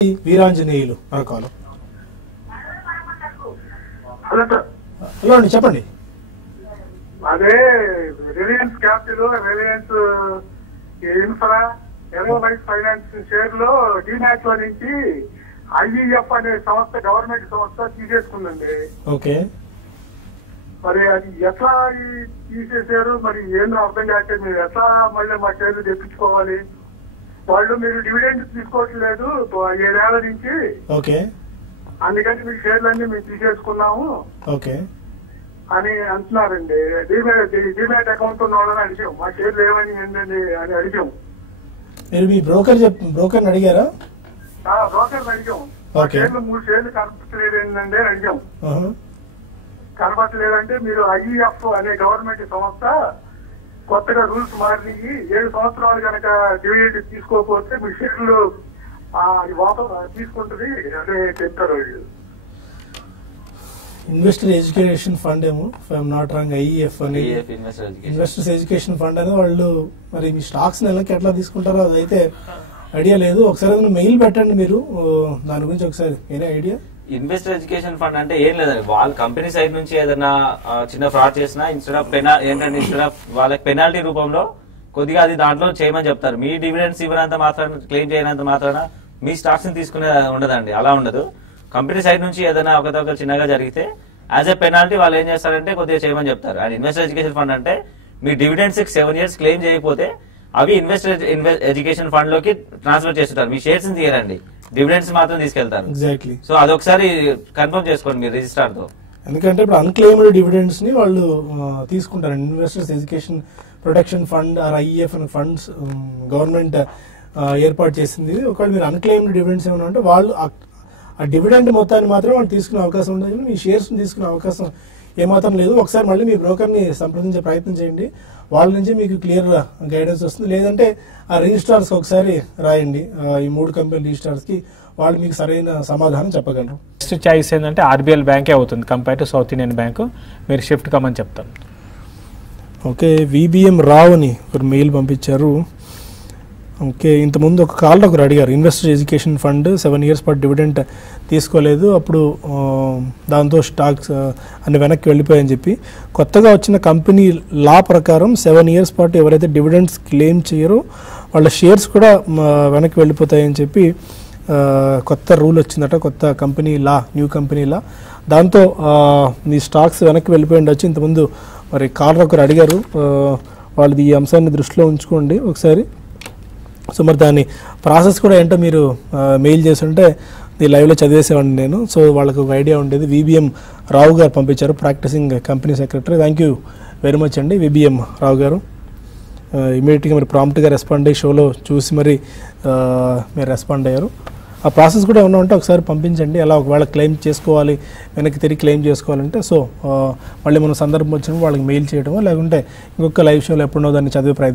వీరాంజనేయులు రకాలు. హలో అండి చెప్పండి. అదే రిలయన్స్ క్యాపిటల్, రిలయన్స్ ఇన్ఫ్రా, ఎరోవైస్ ఫైనాన్స్ షేర్ లో డిమాట్ లో నుంచి ఐఈఎఫ్ అనే సంస్థ, గవర్నమెంట్ సంస్థ తీసేసుకుందండి. ఓకే, మరి అది ఎట్లా తీసేశారు, మరి ఏందో అర్థం కాక మీరు ఎట్లా మళ్ళీ మా షేర్లు తెప్పించుకోవాలి? వాళ్ళు మీరు డివిడెండ్ తీసుకోవట్లేదు 7 ఏళ్ల నుంచి, ఓకే, అందుకని మీ షేర్లన్నీ మేము తీసేసుకున్నాము ఓకే అని అంటున్నారండి. డిమాట్ అకౌంట్ ఉన్న వాళ్ళని అడిగాం, మా షేర్లు ఏమని ఏంటండి అని అడిగాం. మీరు మీ బ్రోకర్ అడిగారా? బ్రోకర్ అడిగాం, మా షేర్లు 3 షేర్లు కనపట్టలేదు ఏంటండి అడిగాం. కనపట్టలేదంటే మీరు ఐఈఎఫ్ అనే గవర్నమెంట్ సంస్థ కొత్తగా రూల్స్ మారినాయి, 7 సంవత్సరాలు కనుక డివిడెండ్ తీసుకోకపోతే మీ షేర్లు వాపస్ తీసుకుంటుంది అదే చెప్తారు వాళ్ళు. ఇన్వెస్టర్ ఎడ్యుకేషన్ ఫండ్ ఏమో, ఐఎమ్ నాట్ రాంగ్, ఐఈఎఫ్ అని ఇన్వెస్టర్స్ ఎడ్యుకేషన్ ఫండ్ అని వాళ్ళు. మరి మీ స్టాక్స్ నెలకి ఎట్లా తీసుకుంటారో అదైతే ఐడియా లేదు. ఒకసారి మెయిల్ పెట్టండి మీరు దాని గురించి ఒకసారి. ఏనే ఐడియా? ఇన్వెస్టర్ ఎడ్యుకేషన్ ఫండ్ అంటే ఏం లేదండి, వాళ్ళ కంపెనీ సైడ్ నుంచి ఏదైనా చిన్న ఫ్రాడ్ చేసినా ఇన్స్టెడ్ ఆఫ్ వాళ్ళకి పెనాల్టీ రూపంలో కొద్దిగా అది దాంట్లో చేయమని చెప్తారు. మీ డివిడెండ్స్ ఇవ్వనంత మాత్రాన, క్లెయిమ్ చేయనంత మాత్రాన మీ స్టాక్స్ ని తీసుకునే ఉండదండి, అలా ఉండదు. కంపెనీ సైడ్ నుంచి ఏదైనా ఒకదొక చిన్నగా జరిగితే యాజ్ ఎ పెనాల్టీ వాళ్ళు ఏం చేస్తారంటే కొద్దిగా చేయమని చెప్తారు. అండ్ ఇన్వెస్టర్ ఎడ్యుకేషన్ ఫండ్ అంటే మీ డివిడెండ్స్ 7 years క్లెయిమ్ చేయకపోతే అవి ఇన్వెస్టర్ ఎడ్యుకేషన్ ఫండ్ లోకి ట్రాన్స్ఫర్ చేస్తుంటారు. మీ షేర్స్ ని తీయరండి, డివిడెండ్స్ మాత్రం తీసుకెళ్తారు. ఎగ్జాక్ట్లీ. సో అదొకసారి కన్ఫర్మ్ చేసుకోండి మీరు రిజిస్టార్ తో. ఎందుకంటే ఇప్పుడు అన్క్లెయిమ్డ్ డివిడెండ్స్ ని వాళ్ళు తీసుకుంటారు. Investors education protection fund or IEF అనే ఫండ్స్ గవర్నమెంట్ ఏర్పాటు చేసింది. ఒకవేళ మీరు అన్క్లెయిమ్డ్ డివిడెండ్స్ ఏమన్నా అంటే వాళ్ళు ఆ డివిడెండ్ మొత్తాన్ని మాత్రం వాళ్ళు తీసుకునే అవకాశం ఉండదు, మీ షేర్స్ తీసుకునే అవకాశం ఏమాత్రం లేదు. ఒకసారి మళ్ళీ మీ బ్రోకర్ ని సంప్రదించే ప్రయత్నం చేయండి, వాళ్ళ నుంచి మీకు క్లియర్ గైడెన్స్ వస్తుంది. లేదంటే ఆ రిజిస్ట్రార్స్ ఒకసారి రాయండి, ఈ 3 కంపెనీ రిజిస్ట్రార్స్ కి, వాళ్ళు మీకు సరైన సమాధానం చెప్పగలరు. నెక్స్ట్ చాయిస్ ఏంటంటే ఆర్బీఎల్ బ్యాంకే అవుతుంది compare to south Indian bank. మీరు షిఫ్ట్ కమ్మని చెప్తాను. ఓకే, విబిఎం రావు అని ఒక మెయిల్ పంపించారు. ఓకే, ఇంతకుముందు ఒక కాల్ ఒకరు అడిగారు, ఇన్వెస్టర్ ఎడ్యుకేషన్ ఫండ్ 7 years పాటు డివిడెంట్ తీసుకోలేదు, అప్పుడు దాంతో స్టాక్స్ అన్ని వెనక్కి వెళ్ళిపోయాయని చెప్పి. కొత్తగా వచ్చిన కంపెనీ లా ప్రకారం 7 years పాటు ఎవరైతే డివిడెండ్స్ క్లెయిమ్ చేయరో వాళ్ళ షేర్స్ కూడా వెనక్కి వెళ్ళిపోతాయని చెప్పి కొత్త రూల్ వచ్చిందట, కొత్త company law, new company law. దాంతో మీ స్టాక్స్ వెనక్కి వెళ్ళిపోయి ఉండొచ్చు. ఇంతకుముందు మరి కాల్ ఒకరు అడిగారు, వాళ్ళది ఈ అంశాన్ని దృష్టిలో ఉంచుకోండి ఒకసారి. సో మరి దాని ప్రాసెస్ కూడా ఏంటో మీరు మెయిల్ చేస్తుంటే లైవ్లో చదివేసేవాడిని నేను. సో వాళ్ళకు ఒక ఐడియా ఉండేది. విబిఎం రావు గారు పంపించారు, practising company secretary. Thank you very much అండి విబిఎం రావు గారు. ఇమీడియట్గా మీరు ప్రాంప్ట్గా రెస్పాండ్ అయ్యి షోలో చూసి మరి మీరు రెస్పాండ్ అయ్యారు. ఆ ప్రాసెస్ కూడా ఏమన్నా ఉంటే ఒకసారి పంపించండి. అలా ఒకవేళ క్లెయిమ్ చేసుకోవాలి, వెనక్కి తిరిగి క్లెయిమ్ చేసుకోవాలంటే సో మళ్ళీ మనం సందర్భం వచ్చినప్పుడు వాళ్ళకి మెయిల్ చేయడమో లేకుంటే ఇంకొక లైవ్ షోలో ఎప్పుడో దాన్ని చదివే ప్రయత్నం